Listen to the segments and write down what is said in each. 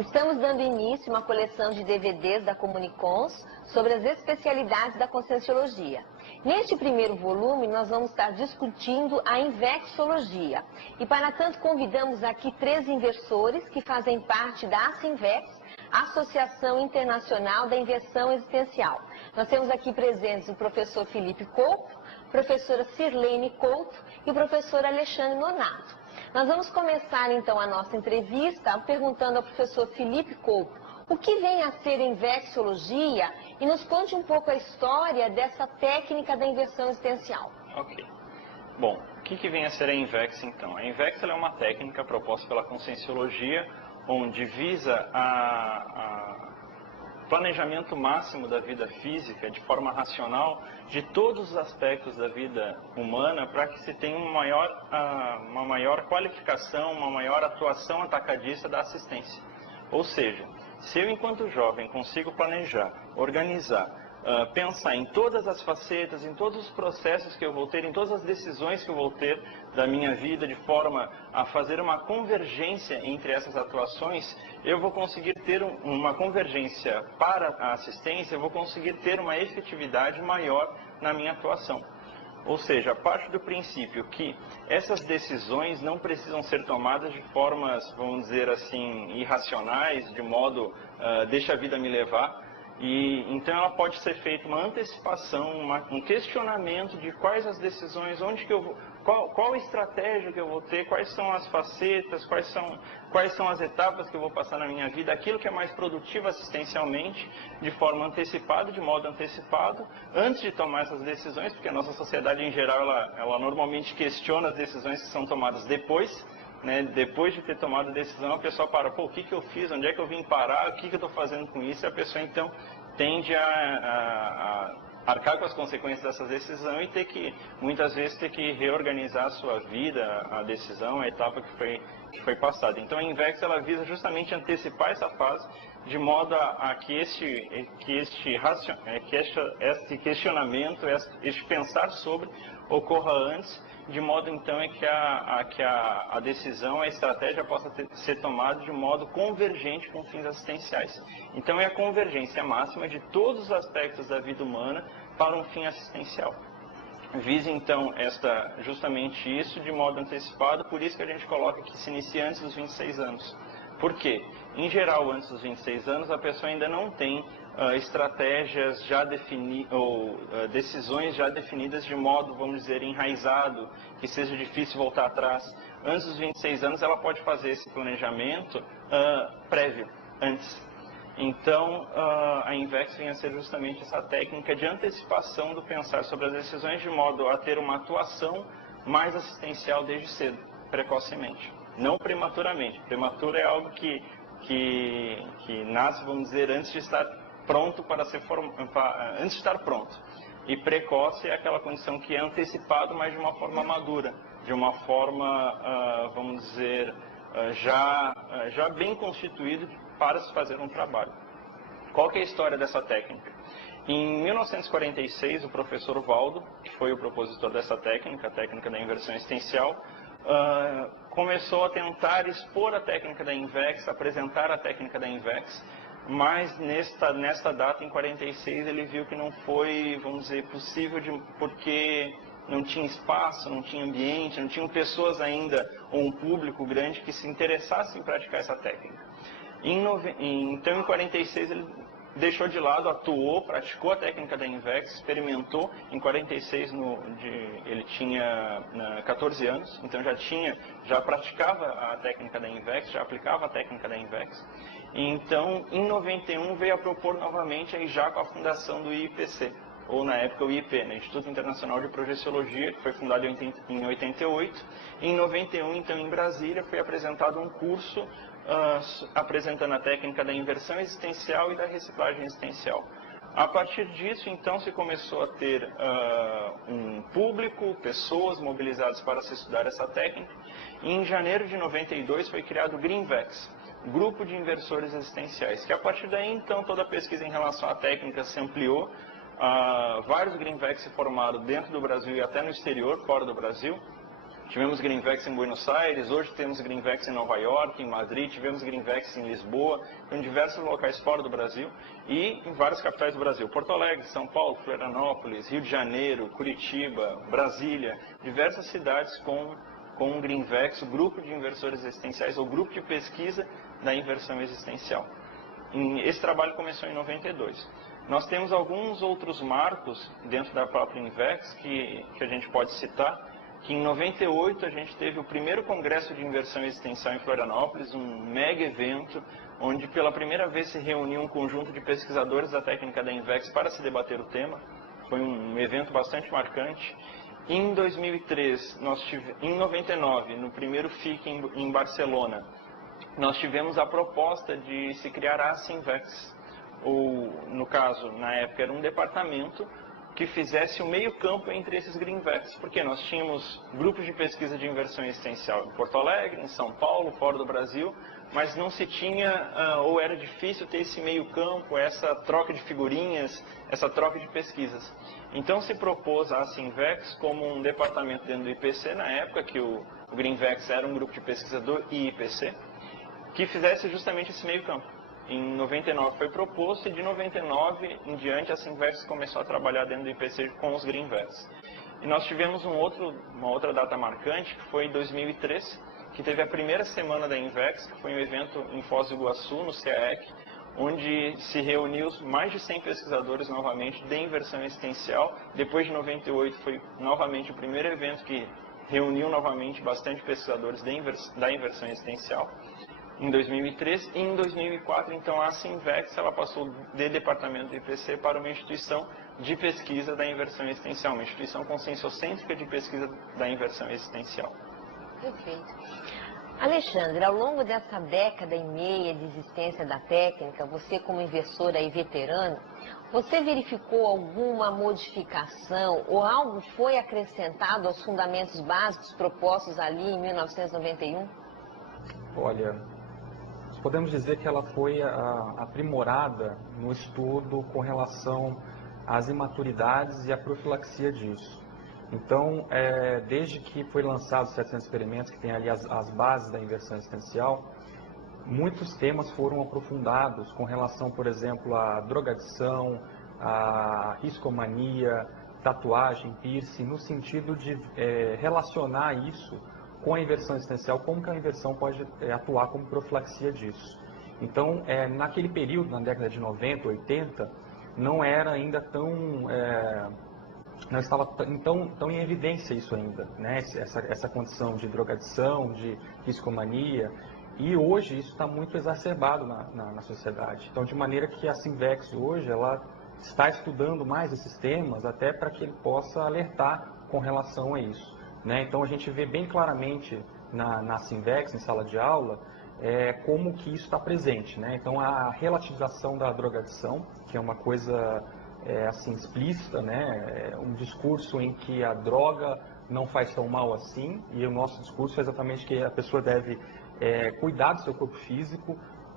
Estamos dando início a uma coleção de DVDs da Comunicons sobre as especialidades da Conscienciologia. Neste primeiro volume, nós vamos estar discutindo a Invexologia. E para tanto, convidamos aqui 3 inversores que fazem parte da ASINVEX, Associação Internacional da Inversão Existencial. Nós temos aqui presentes o professor Felipe Couto, a professora Sirlene Couto e o professor Alexandre Nonato. Nós vamos começar então a nossa entrevista perguntando ao professor Felipe Couto o que vem a ser a Invexologia e nos conte um pouco a história dessa técnica da inversão existencial. Ok. Bom, o que vem a ser a Invex então? A Invex é uma técnica proposta pela Conscienciologia onde visa planejamento máximo da vida física de forma racional de todos os aspectos da vida humana para que se tenha uma maior qualificação, uma maior atuação atacadista da assistência. Ou seja, se eu enquanto jovem consigo planejar, organizar, pensar em todas as facetas, em todos os processos que eu vou ter, em todas as decisões que eu vou ter da minha vida, de forma a fazer uma convergência entre essas atuações, eu vou conseguir ter uma convergência para a assistência, eu vou conseguir ter uma efetividade maior na minha atuação. Ou seja, parte do princípio que essas decisões não precisam ser tomadas de formas, vamos dizer assim, irracionais, de modo, deixa a vida me levar. E então ela pode ser feita uma antecipação, um questionamento de quais as decisões, onde que eu vou, qual estratégia que eu vou ter, quais são as facetas, quais são as etapas que eu vou passar na minha vida, aquilo que é mais produtivo assistencialmente, de forma antecipada, de modo antecipado, antes de tomar essas decisões, porque a nossa sociedade em geral ela normalmente questiona as decisões que são tomadas depois. Depois de ter tomado a decisão, a pessoa para, o que eu fiz, onde é que eu vim parar, o que eu estou fazendo com isso, e a pessoa então tende a arcar com as consequências dessa decisão e muitas vezes ter que reorganizar a sua vida, a decisão, a etapa que foi passada. Então a Invex ela visa justamente antecipar essa fase, de modo a que este questionamento, este pensar sobre, ocorra antes, de modo então que a decisão, a estratégia possa ser tomada de modo convergente com fins assistenciais. Então é a convergência máxima de todos os aspectos da vida humana para um fim assistencial. Visa então justamente isso de modo antecipado, por isso que a gente coloca que se inicia antes dos 26 anos. Por quê? Em geral, antes dos 26 anos, a pessoa ainda não tem estratégias já definidas, ou decisões já definidas de modo, vamos dizer, enraizado, que seja difícil voltar atrás. Antes dos 26 anos, ela pode fazer esse planejamento prévio, antes. Então, a Invex vem a ser justamente essa técnica de antecipação do pensar sobre as decisões, de modo a ter uma atuação mais assistencial desde cedo, precocemente. Não prematuramente. Prematuro é algo que nasce, vamos dizer, antes de estar pronto antes de estar pronto. E precoce é aquela condição que é antecipado, mas de uma forma madura, de uma forma, vamos dizer, já bem constituído para se fazer um trabalho. Qual que é a história dessa técnica? Em 1946, o professor Valdo, que foi o propositor dessa técnica, a técnica da inversão existencial, começou a tentar expor a técnica da Invex, apresentar a técnica da Invex, mas nesta data, em 46, ele viu que não foi, vamos dizer, possível porque não tinha espaço, não tinha ambiente, não tinham pessoas ainda, ou um público grande que se interessasse em praticar essa técnica. Então, em 46, ele deixou de lado, atuou, praticou a técnica da Invex, experimentou. Em 46, ele tinha 14 anos, então já praticava a técnica da Invex, já aplicava a técnica da Invex. Então, em 91, veio a propor novamente, aí já com a fundação do IIPC, ou na época o IIP, Instituto Internacional de Projeciologia, que foi fundado em 88. Em 91, então, em Brasília, foi apresentado um curso apresentando a técnica da inversão existencial e da reciclagem existencial. A partir disso, então, se começou a ter um público, pessoas mobilizadas para se estudar essa técnica. E em janeiro de 92 foi criado o Greenvex, Grupo de Inversores Existenciais, que a partir daí, então, toda a pesquisa em relação à técnica se ampliou. Vários Greenvex se formaram dentro do Brasil e até no exterior, fora do Brasil. Tivemos Greenvex em Buenos Aires, hoje temos Greenvex em Nova York, em Madrid, tivemos Greenvex em Lisboa, em diversos locais fora do Brasil e em várias capitais do Brasil. Porto Alegre, São Paulo, Florianópolis, Rio de Janeiro, Curitiba, Brasília, diversas cidades com o Greenvex, o grupo de inversores existenciais, ou grupo de pesquisa da inversão existencial. Esse trabalho começou em 92. Nós temos alguns outros marcos dentro da própria Invex que a gente pode citar, que em 98 a gente teve o primeiro congresso de inversão existencial em Florianópolis, um mega evento, onde pela primeira vez se reuniu um conjunto de pesquisadores da técnica da Invex para se debater o tema. Foi um evento bastante marcante. Em 2003, em 99, no primeiro FIC em Barcelona, nós tivemos a proposta de se criar a Sinvex, ou no caso, na época era um departamento que fizesse o meio campo entre esses Greenvex, porque nós tínhamos grupos de pesquisa de inversão existencial em Porto Alegre, em São Paulo, fora do Brasil, mas não se tinha, ou era difícil ter esse meio campo, essa troca de figurinhas, essa troca de pesquisas. Então se propôs a Sinvex como um departamento dentro do IPC, na época que o Greenvex era um grupo de pesquisa do IPC, que fizesse justamente esse meio campo. Em 99 foi proposto e de 99 em diante a Sinvex começou a trabalhar dentro do IPC com os Greenvex. E nós tivemos uma outra data marcante, que foi em 2003, que teve a primeira semana da Invex, que foi um evento em Foz do Iguaçu, no CAEC, onde se reuniu mais de 100 pesquisadores novamente de inversão existencial. Depois de 98 foi novamente o primeiro evento que reuniu novamente bastante pesquisadores da inversão existencial. Em 2003 e em 2004, então, a Sinvex ela passou de departamento do IPC para uma instituição de pesquisa da inversão existencial, uma instituição conscienciocêntrica de pesquisa da inversão existencial. Perfeito. Alexandre, ao longo dessa década e meia de existência da técnica, você como inversor aí veterano, você verificou alguma modificação ou algo foi acrescentado aos fundamentos básicos propostos ali em 1991? Olha, podemos dizer que ela foi aprimorada no estudo com relação às imaturidades e à profilaxia disso. Então, desde que foi lançado os 700 experimentos, que tem ali as bases da inversão existencial, muitos temas foram aprofundados com relação, por exemplo, à drogadição, à riscomania, tatuagem, piercing, no sentido de relacionar isso com a inversão existencial, como que a inversão pode atuar como profilaxia disso. Então, naquele período, na década de 90, 80, não era ainda tão... não estava tão em evidência isso ainda, né? Essa condição de drogadição, de riscomania, e hoje isso está muito exacerbado na sociedade. Então, de maneira que a Sinvex hoje, ela está estudando mais esses temas, até para que ele possa alertar com relação a isso. Né? Então a gente vê bem claramente na Sinvex, em sala de aula, como que isso está presente. Né? Então a relativização da drogadição, que é uma coisa assim, explícita, né? Um discurso em que a droga não faz tão mal assim, e o nosso discurso é exatamente que a pessoa deve cuidar do seu corpo físico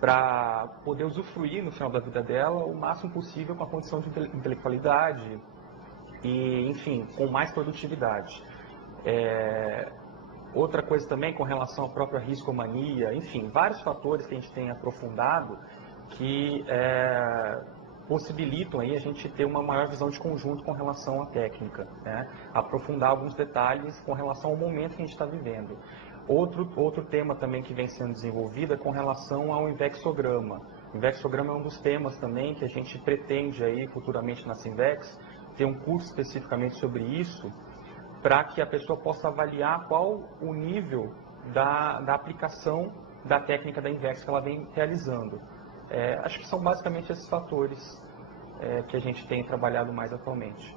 para poder usufruir no final da vida dela o máximo possível com a condição de intelectualidade e, enfim, com mais produtividade. Outra coisa também com relação à própria riscomania, enfim, vários fatores que a gente tem aprofundado que possibilitam aí a gente ter uma maior visão de conjunto com relação à técnica, né? Aprofundar alguns detalhes com relação ao momento que a gente está vivendo. Outro tema também que vem sendo desenvolvido é com relação ao invexograma. O invexograma é um dos temas também que a gente pretende aí futuramente na Sinvex ter um curso especificamente sobre isso, para que a pessoa possa avaliar qual o nível da aplicação da técnica da Invex que ela vem realizando. Acho que são basicamente esses fatores que a gente tem trabalhado mais atualmente.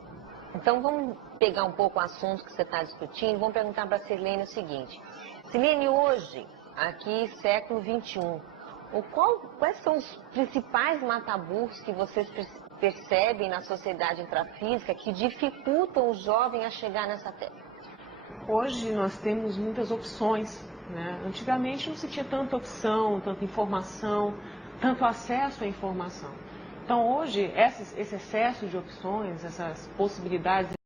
Então vamos pegar um pouco o assunto que você está discutindo, vamos perguntar para a Sirlene o seguinte. Sirlene, hoje, aqui século XXI, quais são os principais matabus que vocês percebem na sociedade intrafísica que dificultam o jovem a chegar nessa técnica? Hoje nós temos muitas opções, né? Antigamente não se tinha tanta opção, tanta informação, tanto acesso à informação. Então hoje esse excesso de opções, essas possibilidades